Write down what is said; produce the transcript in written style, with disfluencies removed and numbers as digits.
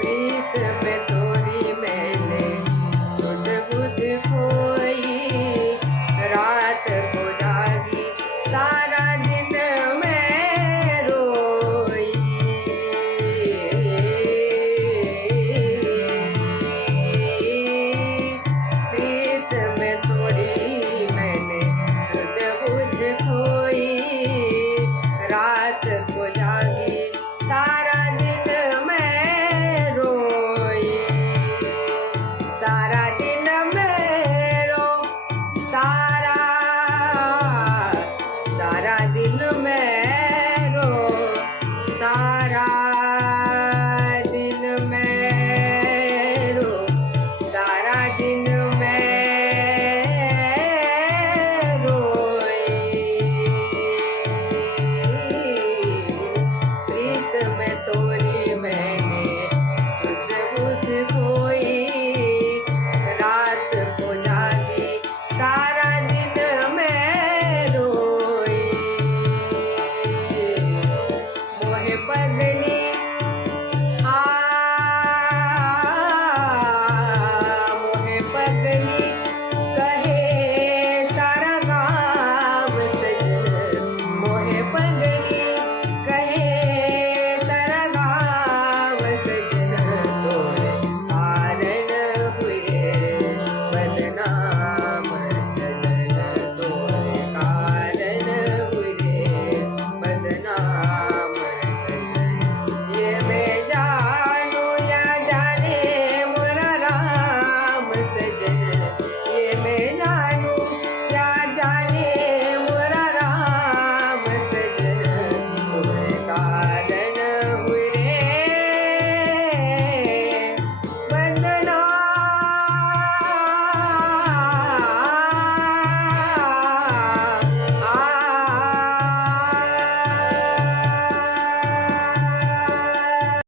प्रीत में तोरी मैंने सुध बुध खोई, रात को जागी सारा दिन मैं रोई। प्रीत में तोरी मैंने सुध बुध खोई, रात को